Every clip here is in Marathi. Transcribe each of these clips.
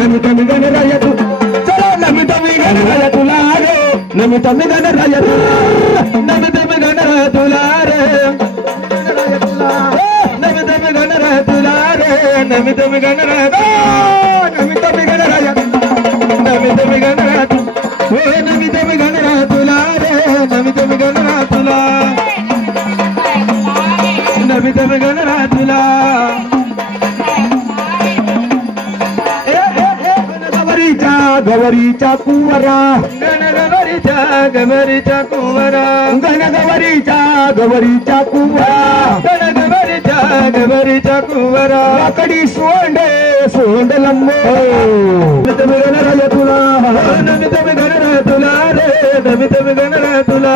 नमित मी गणराया तू चला नमित मी गणराया तुला रे नमित मी गणराया नमित मी गणराया तुला रे नमित मी गणराया तुला रे नमित मी गणराया नमित मी गणराया नमित मी गणराया तू नमित मी गणराया तुला रे नमित मी गणराया तुला नमित मी गणराया तुला गवरीच्या कुंवरा गवरीच्या कुंवरा गवरीच्या कुंवरा गवरीच्या कुंवरा लाकडी सोंड लंबो नमित मी गणराया तुला नमित मी गणराया तुला रे नमित मी गणराया तुला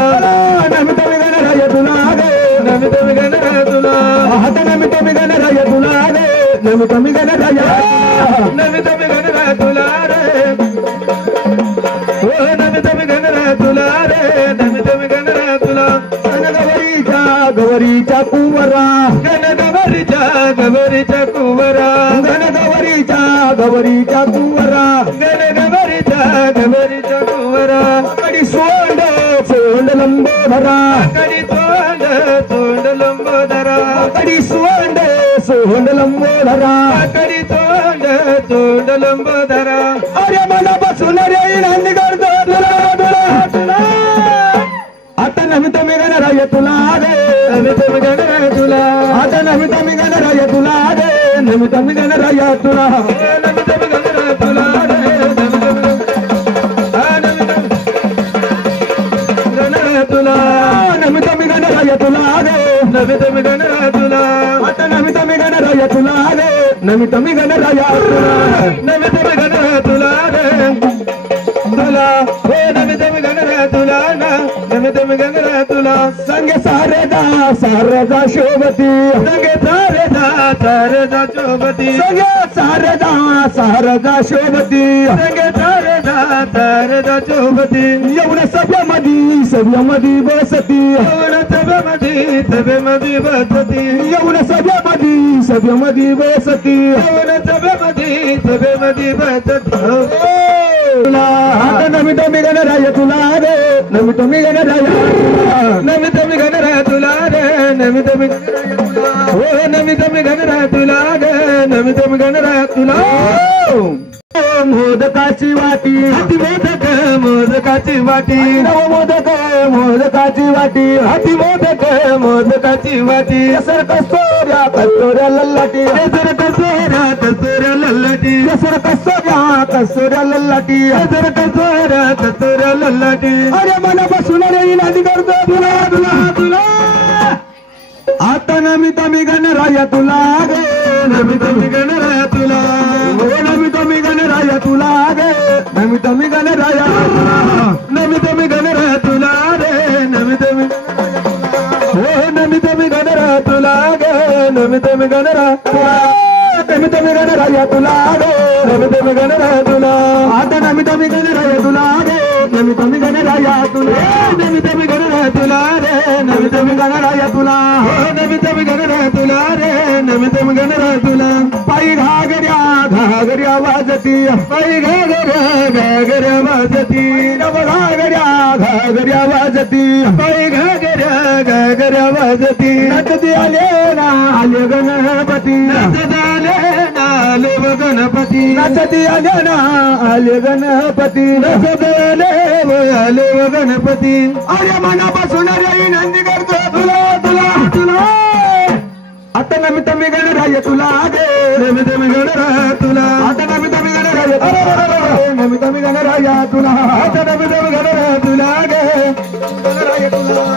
नमित मी गणराया तुला रे नमित मी गणराया तुला हात नमित मी गणराया तुला रे नमित मी गणराया नमित मी गणराया तुला रे नमित मी गणराया तुला रे नमित मी गणराया तुला गवरीच्या कुंवरा गवरीच्या कुंवरा गवरीच्या कुंवरा गवरीच्या कुंवरा कडी सोंड लंबोधरा कडी सोंड लंबोधरा कडी सोंड लंबोधरा कडी सोंड लंबोधरा अरे मला बसून रे नांदी करतो तुला आता नमित मी गणराया तुला रे नमित मी गणराया तुला आता नमित मी गणराया तुला रे नमित मी गणराया तुला नमित मी गणराया तुला रे नमित मी गणराया तुला नमित मी गणराया तुला रे नमित मी गणराया तुला आता नमित मी गणराया तुला रे नमित मी गणराया तुला नमित मी गणराया तुला रे तुला हे नमित मी गणराया तुला ना नमित मी गणराया तुला संगे सारदा शोभती संगे सारदा शोभती संगे सारदा शोभती संगे सारदा शोभती येऊन सभ्यामधी बसती येऊन सभ्यामधी बसती येऊन सभ्यामधी बसती येऊन सभ्यामधी बसती आता नमित मी गणराया तुला रे नमित मी गणराया नमित मी गणराया तुला रे नमित मी नमित मी गणराया तुला रे नमित मी गणराया तुला मोदकाची वाटी हाती मोदकाची वाटी मोदकाची वाटी हाती मोदकाची वाटी sir कस्तोऱ्या Lallati sir कस्तोऱ्या Lallati sir कस्तोऱ्या Lallati sir कस्तोऱ्या Lallati अरे मला बसून रे नादी करतो तुला आता नमित मी गणराया तुला गे नमित मी गणराया तुला नमित मी गणराया तुला गे नमित मी गणराया नमित मी गणराया तुला रे नमित मी नमित मी गणराया तुला गे नमित मी गणराया नमित मी गणराया तुला गे नमित मी गणराया तुला आता नमित मी गणराया तुला गे नमित मी गणराया तुला नमित मी गणराया तुला रे नमित मी गणराया तुला नमित मी गणराया तुला रे नमित मी गणराया तुला पायी घागऱ्या वाजती पायी घागऱ्या वाजती घागऱ्या वाजती पायी घागऱ्या वाजती नचती आले गणपती नचत आले गणपती नचती आले गणपती नचत आले गणपती अरे मनापासून रे नंदी करतो तुला आता नमित मी गणराया तुला गे नमित मी गणराया तुला आता नमित मी गणराया नमित मी गणराया तुला आता नमित मी गणराया तुला गे गणराया तुला